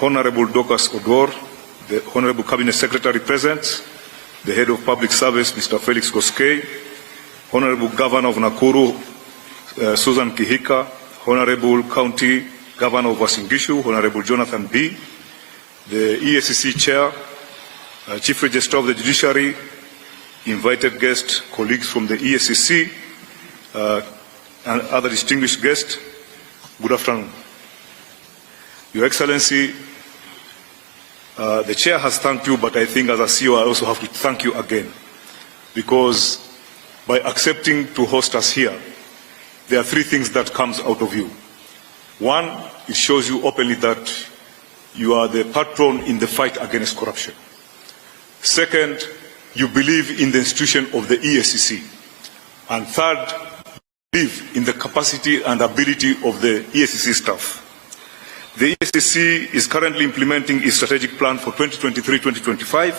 Honorable Dorcas Odor, the Honorable Cabinet Secretary present, the Head of Public Service, Mr. Felix Koskei, Honorable Governor of Nakuru, Susan Kihika, Honorable County Governor of Uasin Gishu, Honorable Jonathan B., the EACC Chair, Chief Registrar of the Judiciary, invited guests, colleagues from the EACC, and other distinguished guests, good afternoon. Your Excellency, the Chair has thanked you, but I think as a CEO I also have to thank you again, because by accepting to host us here, there are three things that comes out of you. One, it shows you openly that you are the patron in the fight against corruption. Second, you believe in the institution of the EACC. And third, you believe in the capacity and ability of the EACC staff. The EACC is currently implementing its strategic plan for 2023-2025,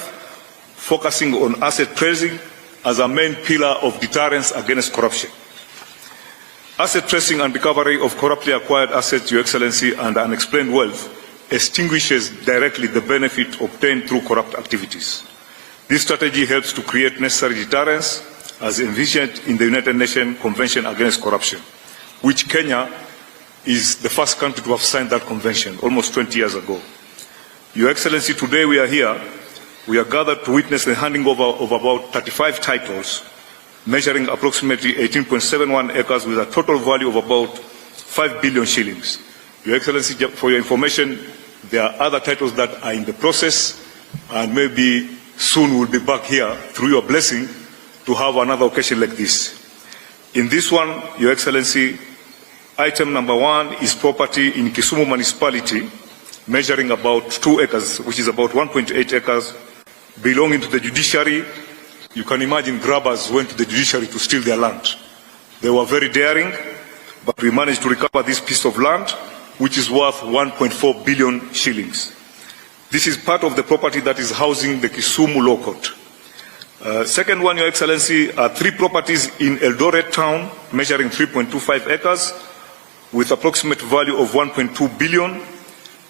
focusing on asset tracing as a main pillar of deterrence against corruption. Asset tracing and recovery of corruptly acquired assets, Your Excellency, and unexplained wealth extinguishes directly the benefit obtained through corrupt activities. This strategy helps to create necessary deterrence as envisioned in the United Nations Convention Against Corruption, which Kenya is the first country to have signed that convention almost 20 years ago. Your Excellency, today we are here. We are gathered to witness the handing over of about 35 titles, measuring approximately 18.71 acres with a total value of about 5 billion shillings. Your Excellency, for your information, there are other titles that are in the process, and maybe soon we'll be back here, through your blessing, to have another occasion like this. In this one, Your Excellency, item number 1 is property in Kisumu municipality, measuring about 2 acres, which is about 1.8 acres, belonging to the judiciary. You can imagine grabbers went to the judiciary to steal their land. They were very daring, but we managed to recover this piece of land, which is worth 1.4 billion shillings. This is part of the property that is housing the Kisumu Law Court. Second one, Your Excellency, are 3 properties in Eldoret town, measuring 3.25 acres, with approximate value of 1.2 billion,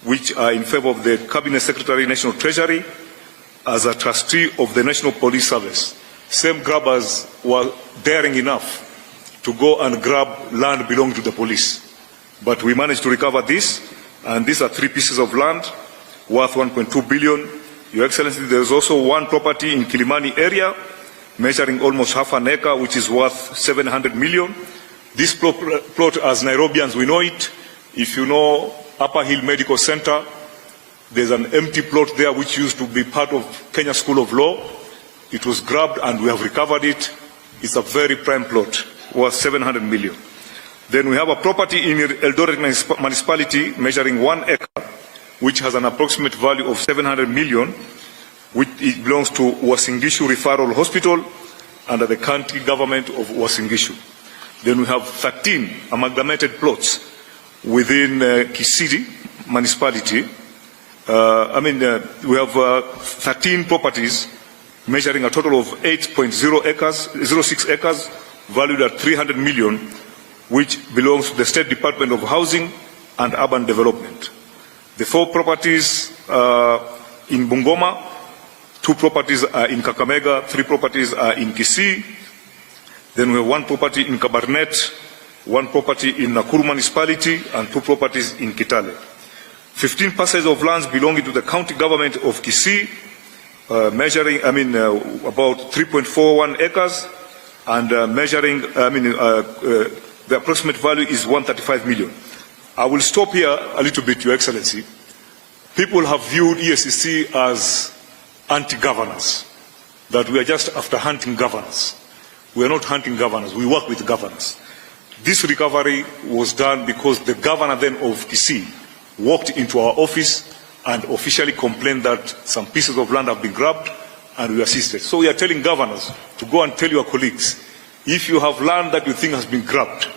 which are in favor of the Cabinet Secretary, National Treasury, as a trustee of the National Police Service. Same grabbers were daring enough to go and grab land belonging to the police. But we managed to recover this, and these are 3 pieces of land worth 1.2 billion. Your Excellency, there is also 1 property in Kilimani area, measuring almost half an acre, which is worth 700 million. This plot, as Nairobians, we know it. If you know Upper Hill Medical Center, there's an empty plot there which used to be part of Kenya School of Law. It was grabbed and we have recovered it. It's a very prime plot, worth 700 million. Then we have a property in Eldoret municipality measuring 1 acre, which has an approximate value of 700 million, which it belongs to Uasin Gishu Referral Hospital under the county government of Uasin Gishu. Then we have 13 amalgamated plots within Kisii municipality. We have 13 properties measuring a total of 8.0 acres, 06 acres, valued at 300 million, which belongs to the State Department of Housing and Urban Development. The 4 properties in Bungoma, 2 properties are in Kakamega, 3 properties are in Kisii. Then we have 1 property in Kabarnet, 1 property in Nakuru municipality, and 2 properties in Kitale. 15 parcels of lands belonging to the county government of Kisii, measuring, about 3.41 acres, and the approximate value is 135 million. I will stop here a little bit, Your Excellency. People have viewed EACC as anti-governance, that we are just after hunting governance. We are not hunting governors, we work with governors. This recovery was done because the governor then of Kisii walked into our office and officially complained that some pieces of land have been grabbed, and we assisted. So we are telling governors to go and tell your colleagues, if you have land that you think has been grabbed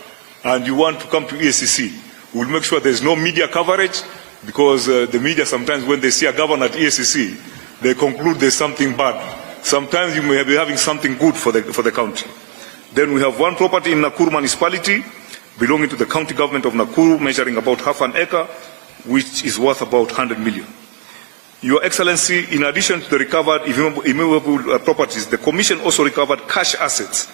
and you want to come to EACC, we'll make sure there's no media coverage, because the media sometimes, when they see a governor at EACC, they conclude there's something bad. Sometimes you may be having something good for the country. Then we have 1 property in Nakuru municipality, belonging to the county government of Nakuru, measuring about half an acre, which is worth about 100 million. Your Excellency, in addition to the recovered immovable properties, the Commission also recovered cash assets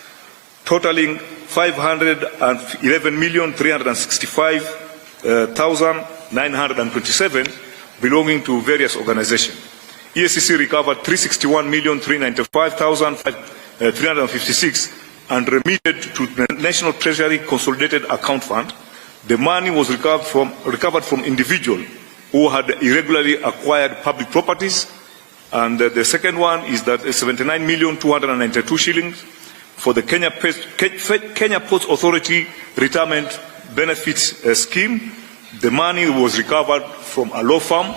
totaling 511,365,927 belonging to various organizations. EACC recovered 361,395,356 and remitted to the National Treasury Consolidated Account Fund. The money was recovered from individuals who had irregularly acquired public properties. And the second one is that 79,292 shillings for the Kenya Ports Authority Retirement Benefits Scheme. The money was recovered from a law firm.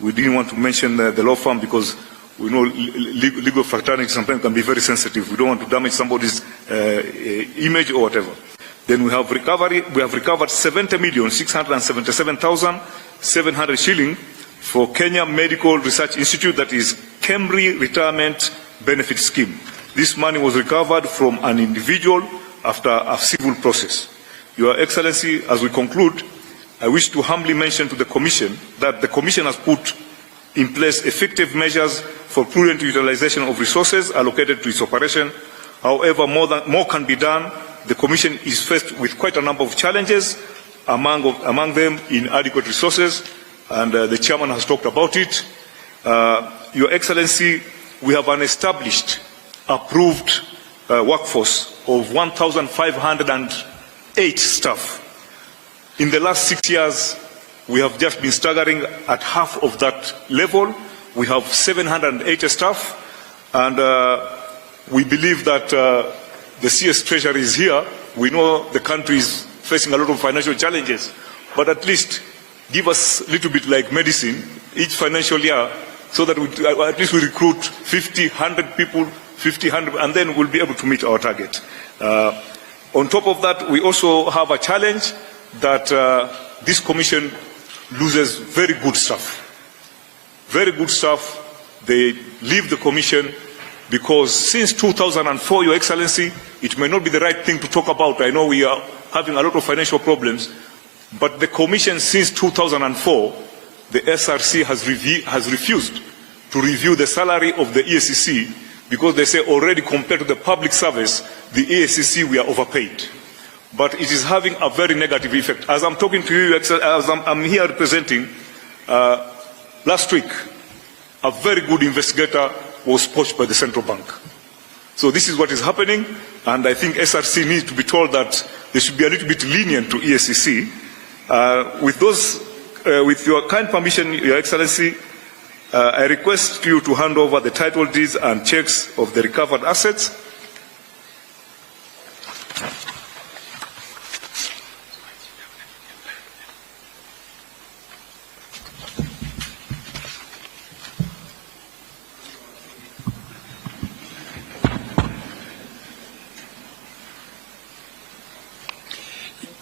We didn't want to mention the law firm because we know legal fraternity sometimes can be very sensitive. We don't want to damage somebody's image or whatever. Then we have recovered 70,677,700 shillings for Kenya Medical Research Institute, that is KEMRI Retirement Benefit Scheme. This money was recovered from an individual after a civil process. Your Excellency, as we conclude, I wish to humbly mention to the Commission that the Commission has put in place effective measures for prudent utilization of resources allocated to its operation. However, more can be done. The Commission is faced with quite a number of challenges, among them inadequate resources, and the Chairman has talked about it. Your Excellency, we have an established, approved workforce of 1,508 staff. In the last 6 years, we have just been staggering at half of that level. We have 780 staff, and we believe that the CS Treasury is here. We know the country is facing a lot of financial challenges, but at least give us a little bit like medicine each financial year, so that at least we recruit 50, 100 people, 50, 100, and then we'll be able to meet our target. On top of that, we also have a challenge that this Commission loses very good staff. Very good staff. They leave the Commission because since 2004, Your Excellency, it may not be the right thing to talk about. I know we are having a lot of financial problems, but the Commission since 2004, the SRC has refused to review the salary of the EACC because they say already compared to the public service, the EACC, we are overpaid. But it is having a very negative effect. As I'm talking to you, as I'm here representing, last week, a very good investigator was poached by the central bank. So this is what is happening, and I think SRC needs to be told that they should be a little bit lenient to EACC. With your kind permission, Your Excellency, I request you to hand over the title deeds and checks of the recovered assets.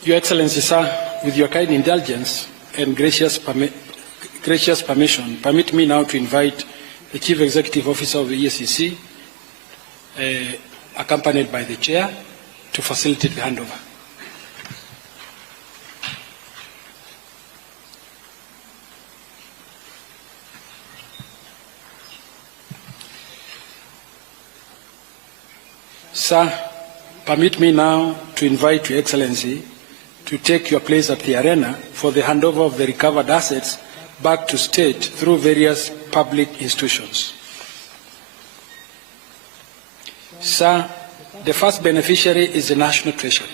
Your Excellency, sir, with your kind indulgence and gracious permission, permit me now to invite the Chief Executive Officer of the EACC, accompanied by the Chair, to facilitate the handover. Sir, permit me now to invite Your Excellency to take your place at the arena for the handover of the recovered assets back to state through various public institutions. Sir, the first beneficiary is the National Treasury.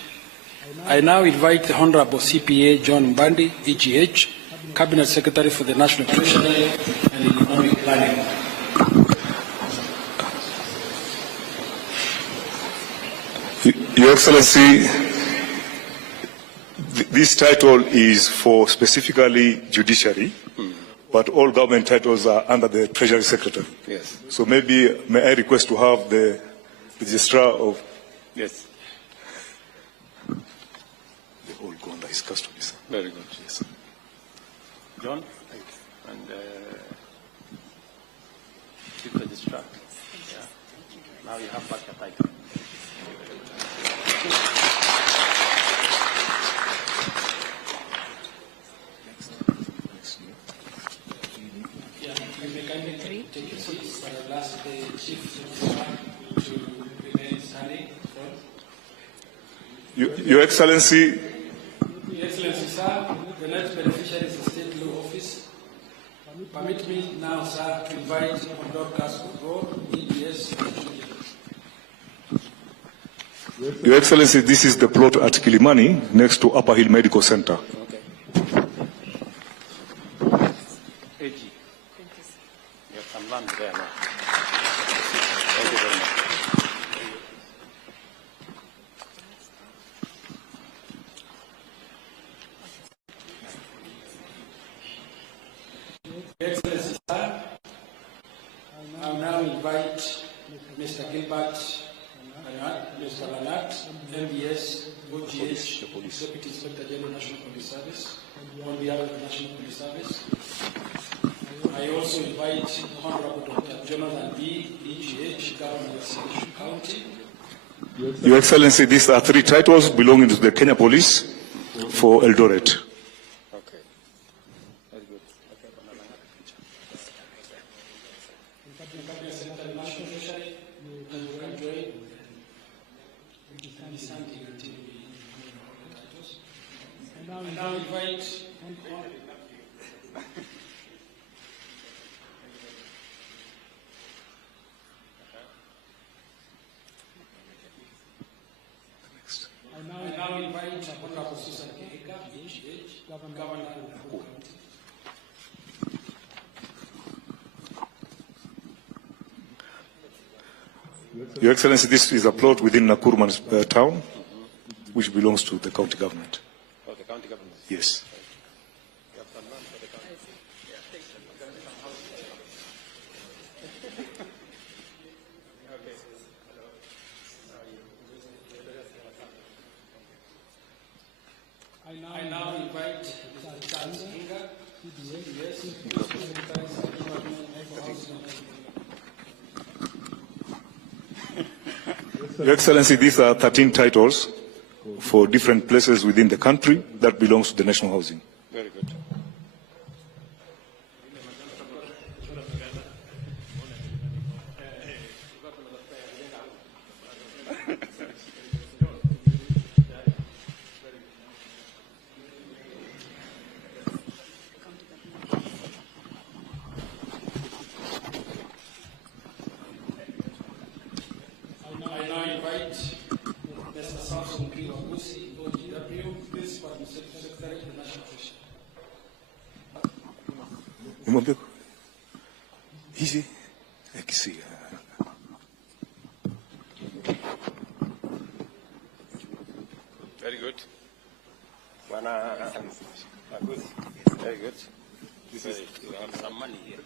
I now invite the Honorable CPA John Mbandi, EGH, Cabinet Secretary for the National Treasury and Economic Planning. Your Excellency, this title is for specifically judiciary, but all government titles are under the Treasury Secretary. Yes. So maybe, may I request to have the registrar of... Yes. They all go under his custody, sir. Very good. Yes. John, and Chief Registrar. Yeah. Now you have back your title. you may kindly take your seats, but I'll ask the Chief to remain standing. Your Excellency. Your Excellency, sir, the next beneficiary is the State Law Office. Permit me now, sir, to invite Honorable Casco Road, EDS. Your Excellency, this is the plot at Kilimani, next to Upper Hill Medical Center. Okay. AG. Thank you, sir. You have some land there now. Thank you very much. Your Excellency, sir, I'll now invite Mr. Gilbert, Mr. Lanat, MBS, OGH, Deputy Inspector General National Police Service, on behalf of the National Police Service. I also invite Honorable Dr. Jonathan B., EGH, Governor of Selection County. Your Excellency, these are 3 titles belonging to the Kenya Police for Eldoret. Okay. Very good. And now invite Honorable Susan Kihika, Governor of Nakuru County. Your Excellency, this is a plot within Nakuru town, which belongs to the county government. Oh, the county government? Yes. I now invite Mr. Charles Hinga, CBS, Your Excellency, these are 13 titles for different places within the country that belongs to the national housing. Very good. I now invite Mr. Samson Kiwagusi, OGW, Principal Secretary of the National Treasury. Easy. I can see. Very good. Very good. You have some money here.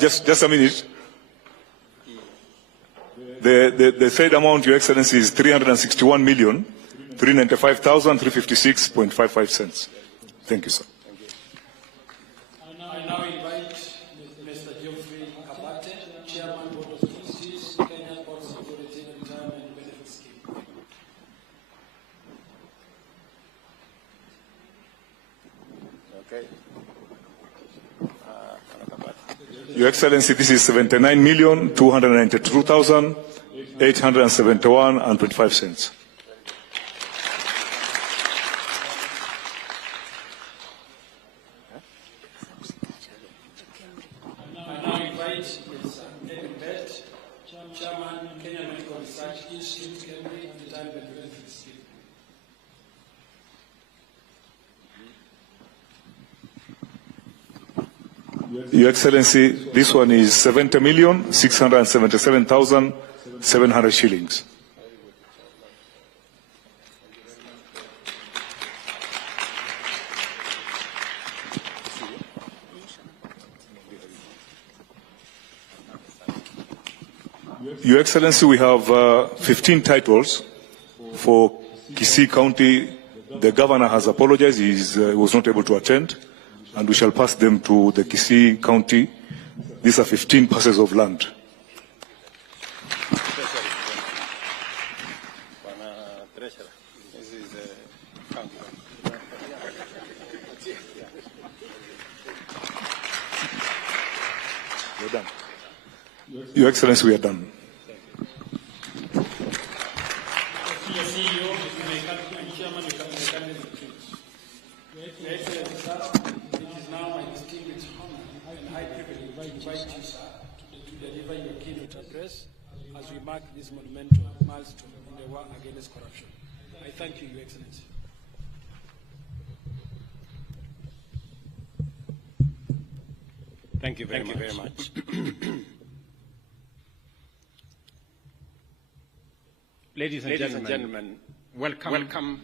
Just a minute. The said amount, Your Excellency, is 361,395,356.55 cents. Thank you, sir. I now invite Mr. Geoffrey Kabate, Chairman, Board of Trustees, Kenya Ports Authority Retirement Benefit Scheme. Okay. Your Excellency, this is 79,292,871.25 cents. I now invite Mr. Edwin Bett, Chairman, Kenya Medical Research Institute, Cambridge, Retirement Benefit Scheme. Your Excellency, this one is 70,677,700 shillings. Your Excellency, we have 15 titles for Kisii County. The governor has apologized. He was not able to attend, and we shall pass them to the Kisii County. These are 15 parcels of land. Treasurer. This is county. We're done. Your Excellency, we are done. It is now my distinguished honor and high privilege to invite you, sir, to deliver your keynote address as we mark this monumental milestone in the war against corruption. I thank you, Your Excellency. Thank you very much. Ladies and gentlemen, welcome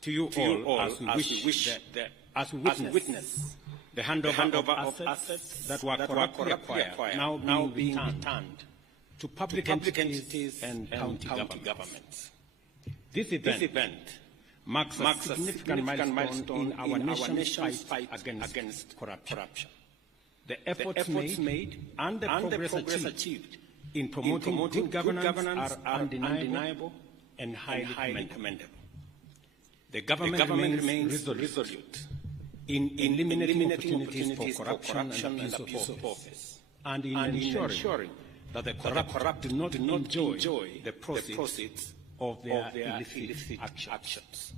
to you all as we witness the handover of assets that were corruptly acquired, now being returned to public entities and county governments. This event marks a significant milestone in our nation's fight against corruption. The efforts made and the progress achieved in promoting good governance are undeniable and highly commendable. The government remains resolute in eliminating opportunities for corruption and abuse of office, and in ensuring that the corrupt do not enjoy the proceeds of their illicit actions.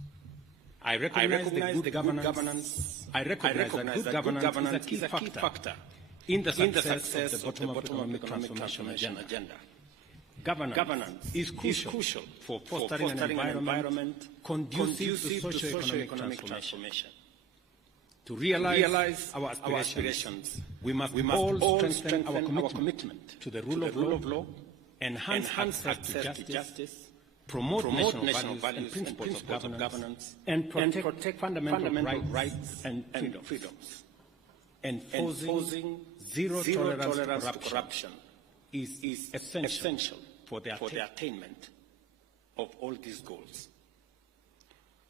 I recognize that good governance is a key factor in the success of the bottom-up economic transformation agenda. Governance is crucial for fostering an environment conducive to socio-economic transformation. To realize our aspirations, we must all strengthen our commitment to the rule of law, enhance access to justice, promote national values and principles of governance, and protect fundamental rights and freedoms. Enforcing zero tolerance to corruption is essential for the attainment of all these goals.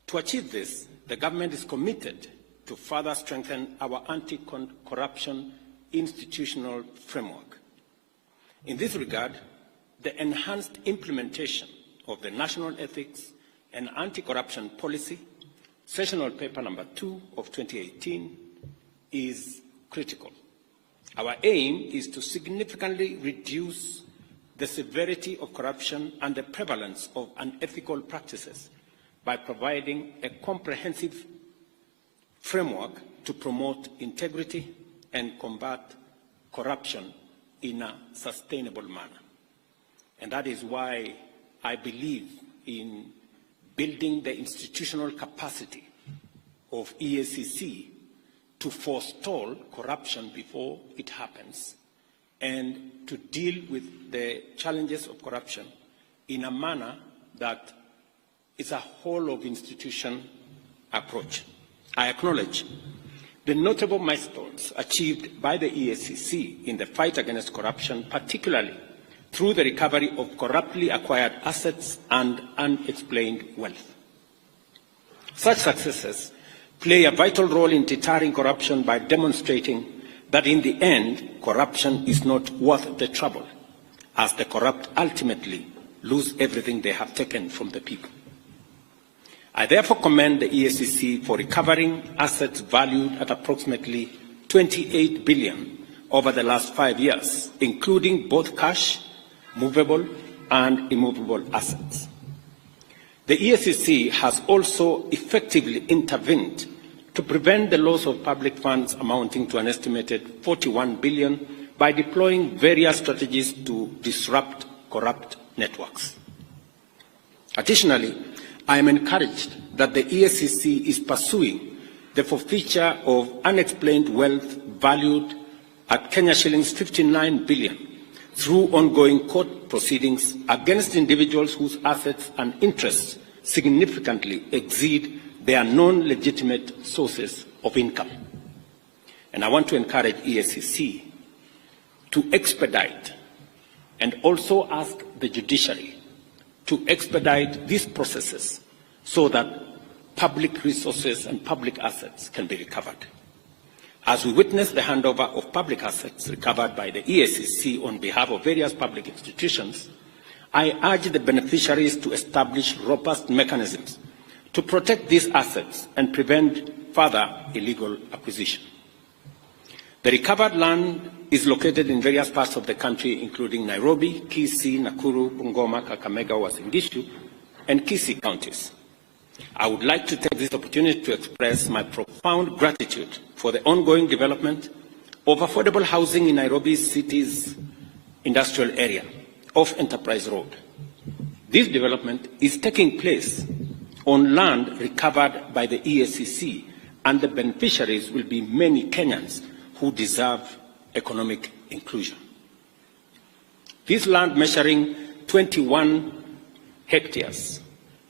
To achieve this, the government is committed to further strengthen our anti-corruption institutional framework. In this regard, the enhanced implementation of the National Ethics and Anti-Corruption Policy, Sessional Paper number 2 of 2018, is critical. Our aim is to significantly reduce the severity of corruption and the prevalence of unethical practices by providing a comprehensive framework to promote integrity and combat corruption in a sustainable manner. And that is why I believe in building the institutional capacity of EACC to forestall corruption before it happens and to deal with the challenges of corruption in a manner that is a whole of institution approach. I acknowledge the notable milestones achieved by the EACC in the fight against corruption, particularly through the recovery of corruptly acquired assets and unexplained wealth. Such successes play a vital role in deterring corruption by demonstrating that in the end, corruption is not worth the trouble, as the corrupt ultimately lose everything they have taken from the people. I therefore commend the EACC for recovering assets valued at approximately 28 billion over the last 5 years, including both cash, movable and immovable assets. The EACC has also effectively intervened to prevent the loss of public funds amounting to an estimated 41 billion by deploying various strategies to disrupt corrupt networks. Additionally, I am encouraged that the EACC is pursuing the forfeiture of unexplained wealth valued at Kenya shillings 59 billion through ongoing court proceedings against individuals whose assets and interests significantly exceed their non-legitimate sources of income. And I want to encourage EACC to expedite and also ask the judiciary to expedite these processes so that public resources and public assets can be recovered. As we witness the handover of public assets recovered by the EACC on behalf of various public institutions, I urge the beneficiaries to establish robust mechanisms to protect these assets and prevent further illegal acquisition. The recovered land is located in various parts of the country, including Nairobi, Kisii, Nakuru, Bungoma, Kakamega, Uasin Gishu, and Kisii counties. I would like to take this opportunity to express my profound gratitude for the ongoing development of affordable housing in Nairobi city's industrial area of Enterprise Road. This development is taking place on land recovered by the EACC, and the beneficiaries will be many Kenyans who deserve economic inclusion. This land, measuring 21 hectares,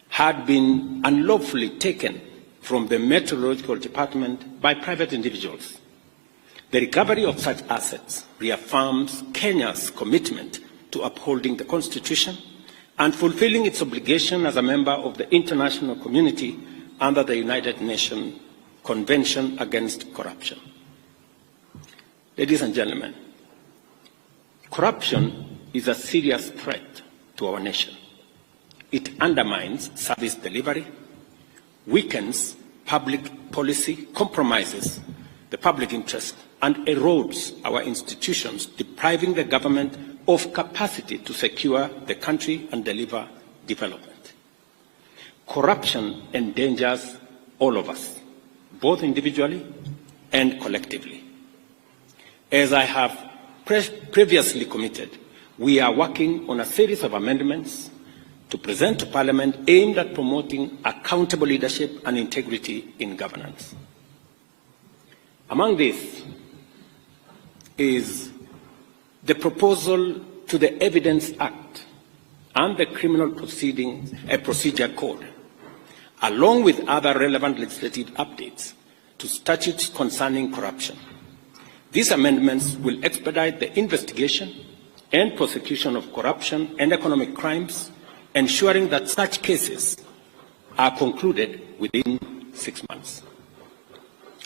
had been unlawfully taken from the Meteorological Department by private individuals. The recovery of such assets reaffirms Kenya's commitment to upholding the Constitution and fulfilling its obligation as a member of the international community under the United Nations Convention Against Corruption. Ladies and gentlemen, corruption is a serious threat to our nation. It undermines service delivery, weakens public policy, compromises the public interest, and erodes our institutions, depriving the government of capacity to secure the country and deliver development. Corruption endangers all of us, both individually and collectively. As I have previously committed, we are working on a series of amendments to present to Parliament aimed at promoting accountable leadership and integrity in governance. Among these is the proposal to the Evidence Act and the Criminal Procedure Code, along with other relevant legislative updates to statutes concerning corruption. These amendments will expedite the investigation and prosecution of corruption and economic crimes, ensuring that such cases are concluded within 6 months.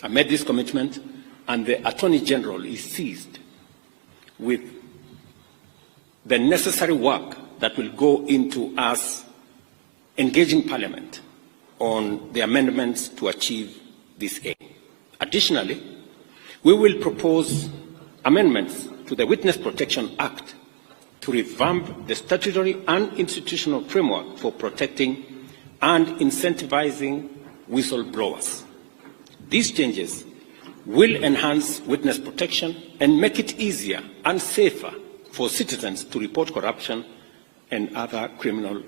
I made this commitment, and the Attorney General is seized with the necessary work that will go into us engaging Parliament on the amendments to achieve this aim. Additionally, we will propose amendments to the Witness Protection Act to revamp the statutory and institutional framework for protecting and incentivizing whistleblowers. These changes will enhance witness protection and make it easier and safer for citizens to report corruption and other criminal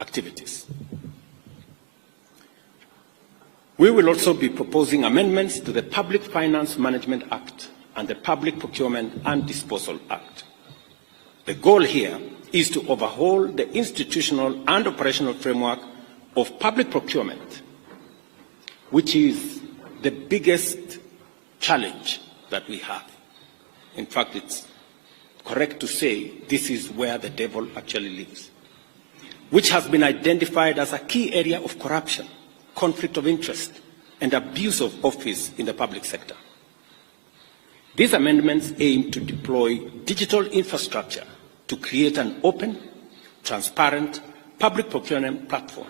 activities. We will also be proposing amendments to the Public Finance Management Act and the Public Procurement and Disposal Act. The goal here is to overhaul the institutional and operational framework of public procurement, which is the biggest challenge that we have. In fact, it's correct to say this is where the devil actually lives, which has been identified as a key area of corruption, conflict of interest, and abuse of office in the public sector. These amendments aim to deploy digital infrastructure to create an open, transparent public procurement platform,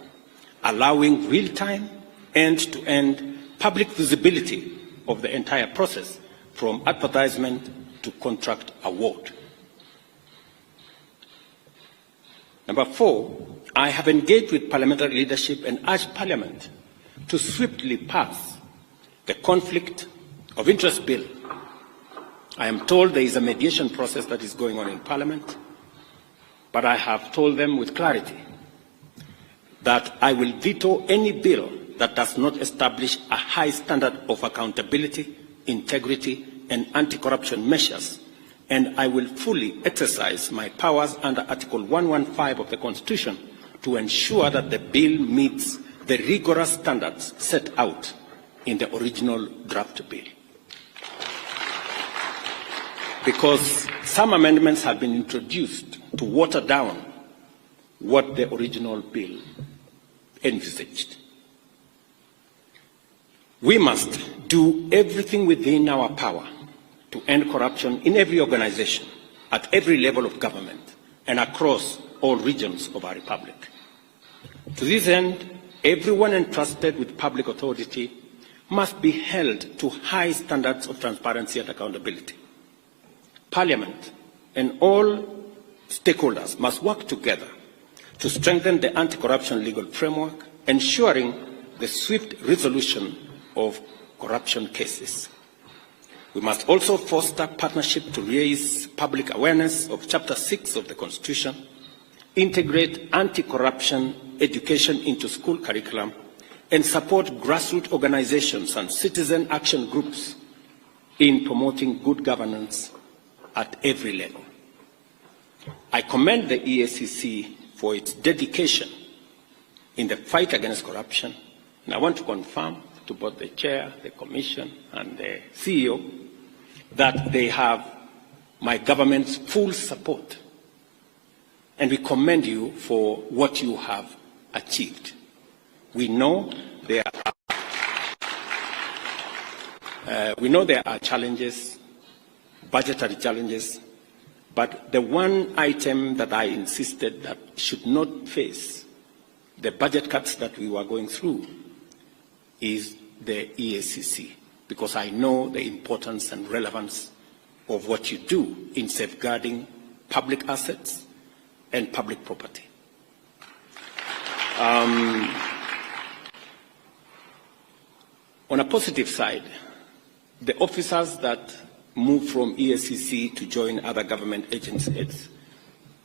allowing real-time, end-to-end public visibility of the entire process, from advertisement to contract award. Number 4, I have engaged with parliamentary leadership and urged Parliament to swiftly pass the Conflict of Interest Bill. I am told there is a mediation process that is going on in Parliament, but I have told them with clarity that I will veto any bill that does not establish a high standard of accountability, integrity, and anti-corruption measures, and I will fully exercise my powers under Article 115 of the Constitution to ensure that the bill meets the rigorous standards set out in the original draft bill. Because some amendments have been introduced to water down what the original bill envisaged. We must do everything within our power to end corruption in every organization, at every level of government, and across all regions of our republic. To this end, everyone entrusted with public authority must be held to high standards of transparency and accountability. Parliament and all stakeholders must work together to strengthen the anti-corruption legal framework, ensuring the swift resolution of corruption cases. We must also foster partnership to raise public awareness of Chapter 6 of the Constitution, integrate anti-corruption education into school curriculum, and support grassroots organizations and citizen action groups in promoting good governance at every level. I commend the EACC for its dedication in the fight against corruption, and I want to confirm to both the Chair, the Commission, and the CEO that they have my government's full support, and we commend you for what you have achieved. We know there are challenges, budgetary challenges, but the one item that I insisted that should not face the budget cuts that we were going through is the EACC, because I know the importance and relevance of what you do in safeguarding public assets and public property. On a positive side, the officers that move from EACC to join other government agencies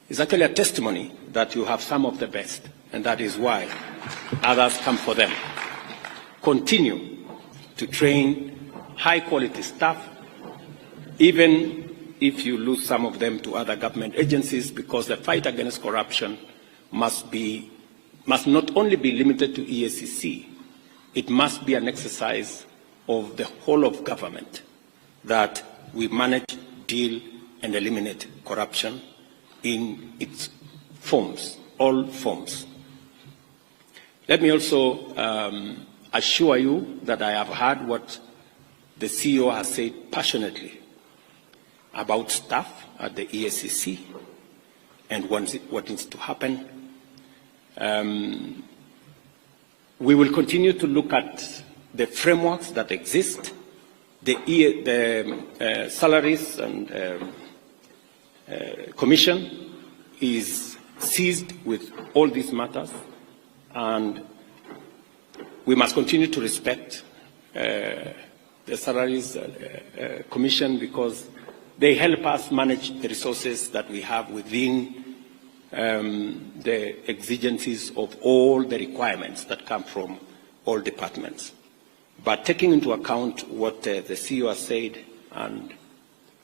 is actually a testimony that you have some of the best, and that is why others come for them. Continue to train high-quality staff, even if you lose some of them to other government agencies, because the fight against corruption must not only be limited to EACC, it must be an exercise of the whole of government, that we manage, deal, and eliminate corruption in its forms, all forms. Let me also assure you that I have heard what the CEO has said passionately about staff at the EACC and what needs to happen. We will continue to look at the frameworks that exist, the salaries and commission is seized with all these matters, and we must continue to respect the salaries commission, because they help us manage the resources that we have within the exigencies of all the requirements that come from all departments. But taking into account what the CEO has said and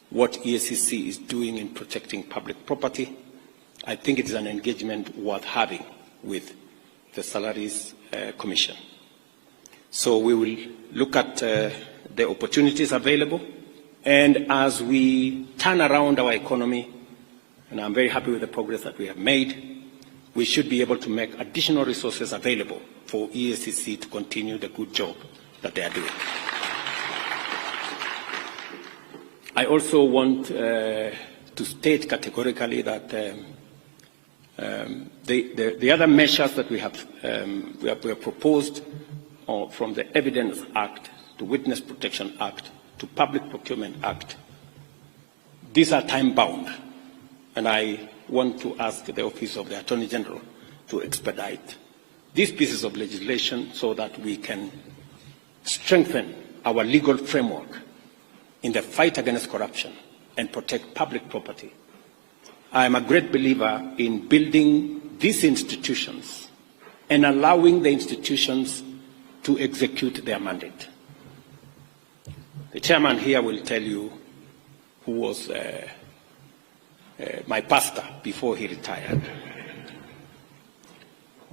what EACC is doing in protecting public property, I think it is an engagement worth having with the Salaries Commission. So we will look at the opportunities available, and as we turn around our economy, and I'm very happy with the progress that we have made, we should be able to make additional resources available for EACC to continue the good job that they are doing. I also want to state categorically that the other measures that we have proposed, from the Evidence Act to Witness Protection Act to Public Procurement Act, these are time-bound, and I want to ask the Office of the Attorney General to expedite these pieces of legislation so that we can strengthen our legal framework in the fight against corruption and protect public property. I am a great believer in building these institutions and allowing the institutions to execute their mandate. The chairman here will tell you, who was my pastor before he retired,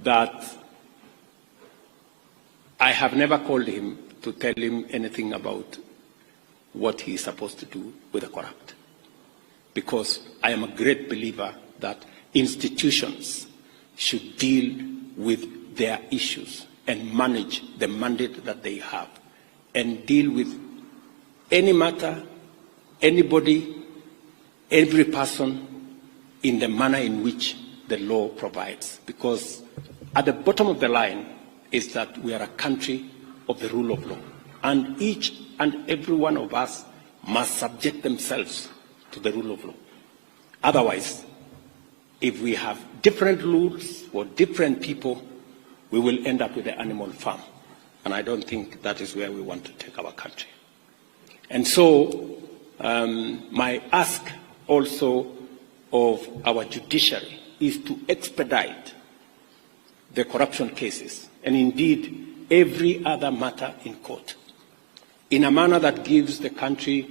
that I have never called him to tell him anything about what he is supposed to do with the corrupt, because I am a great believer that institutions should deal with their issues and manage the mandate that they have, and deal with any matter, anybody, every person in the manner in which the law provides. Because at the bottom of the line is that we are a country of the rule of law. And each and every one of us must subject themselves to the rule of law. Otherwise, if we have different rules for different people, we will end up with the animal farm. And I don't think that is where we want to take our country. And so my ask also of our judiciary is to expedite the corruption cases, and indeed every other matter in court, in a manner that gives the country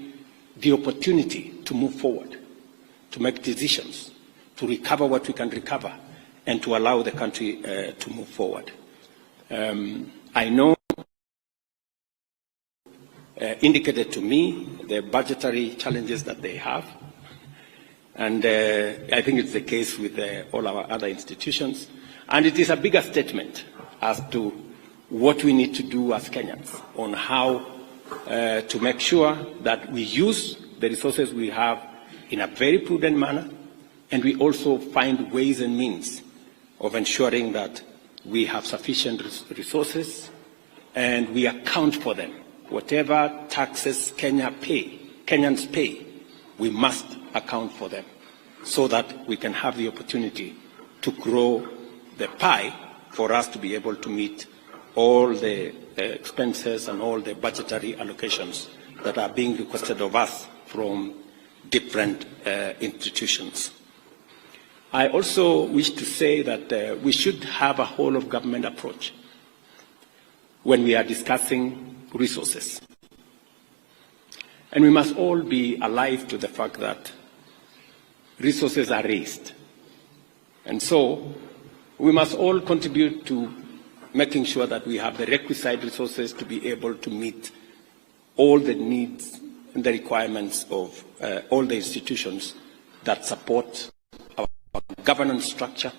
the opportunity to move forward, to make decisions, to recover what we can recover, and to allow the country to move forward. I know indicated to me the budgetary challenges that they have, and I think it's the case with all our other institutions, and it is a bigger statement as to what we need to do as Kenyans on how to make sure that we use the resources we have in a very prudent manner, and we also find ways and means of ensuring that we have sufficient resources and we account for them. Whatever taxes Kenyans pay, we must account for them so that we can have the opportunity to grow the pie for us to be able to meet all the expenses and all the budgetary allocations that are being requested of us from different institutions. I also wish to say that we should have a whole-of-government approach when we are discussing resources. And we must all be alive to the fact that resources are raised. And so we must all contribute to making sure that we have the requisite resources to be able to meet all the needs and the requirements of all the institutions that support our governance structure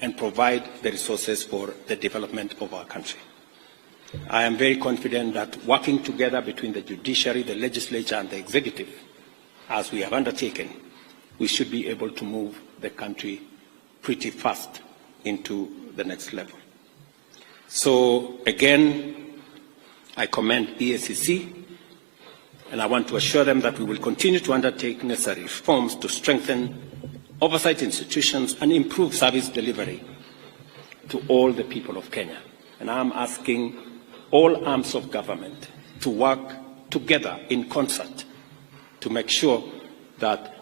and provide the resources for the development of our country. I am very confident that working together between the judiciary, the legislature, and the executive, as we have undertaken, we should be able to move the country pretty fast into the next level. So again, I commend EACC, and I want to assure them that we will continue to undertake necessary reforms to strengthen oversight institutions and improve service delivery to all the people of Kenya. And I'm asking all arms of government to work together in concert to make sure that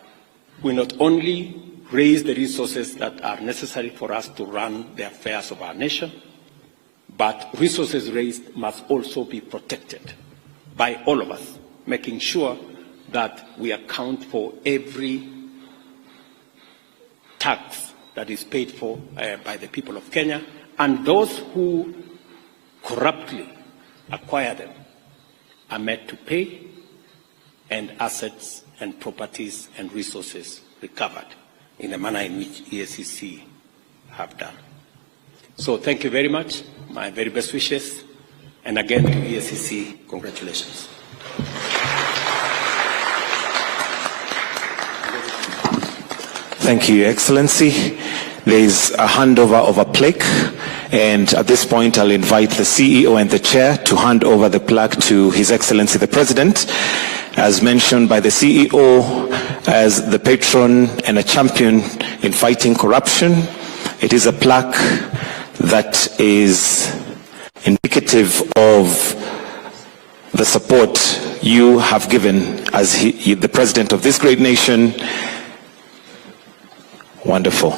we not only raise the resources that are necessary for us to run the affairs of our nation, but resources raised must also be protected by all of us, making sure that we account for every tax that is paid for by the people of Kenya, and those who corruptly acquire them are made to pay, and assets and properties and resources recovered in the manner in which EACC have done. So thank you very much. My very best wishes. And again to EACC, congratulations. Thank you, Your Excellency. There is a handover of a plaque, and at this point I'll invite the CEO and the Chair to hand over the plaque to His Excellency the President. As mentioned by the CEO, as the patron and a champion in fighting corruption, it is a plaque that is indicative of the support you have given as the President of this great nation. Wonderful.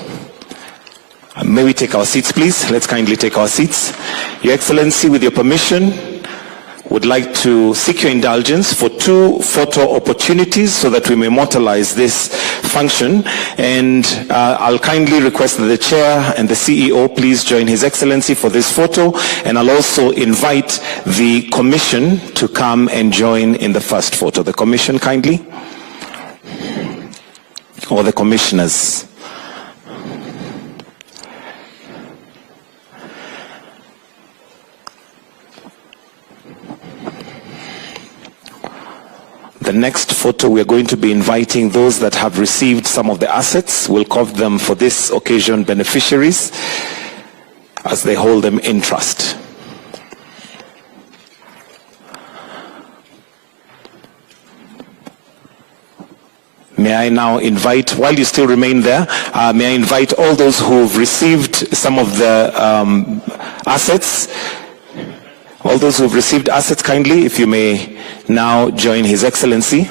May we take our seats, please? Let's kindly take our seats. Your Excellency, with your permission, would like to seek your indulgence for 2 photo opportunities so that we may immortalize this function. And I'll kindly request that the Chair and the CEO please join His Excellency for this photo. And I'll also invite the Commission to come and join in the first photo. The Commission, kindly. Or the Commissioners. the next photo, we are going to be inviting those that have received some of the assets. We'll call them for this occasion beneficiaries as they hold them in trust. May I now invite, while you still remain there, may I invite all those who've received some of the assets, all those who've received assets, kindly, if you may now join His Excellency.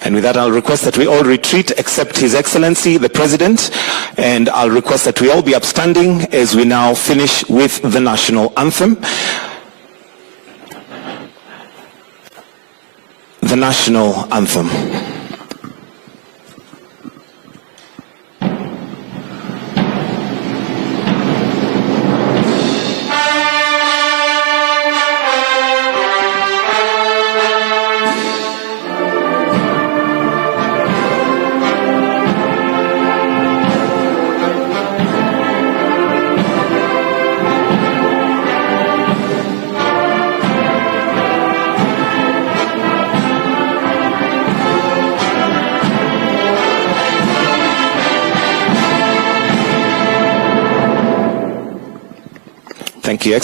And with that, I'll request that we all retreat except His Excellency, the President, and I'll request that we all be upstanding as we now finish with the national anthem. The national anthem. Thank you.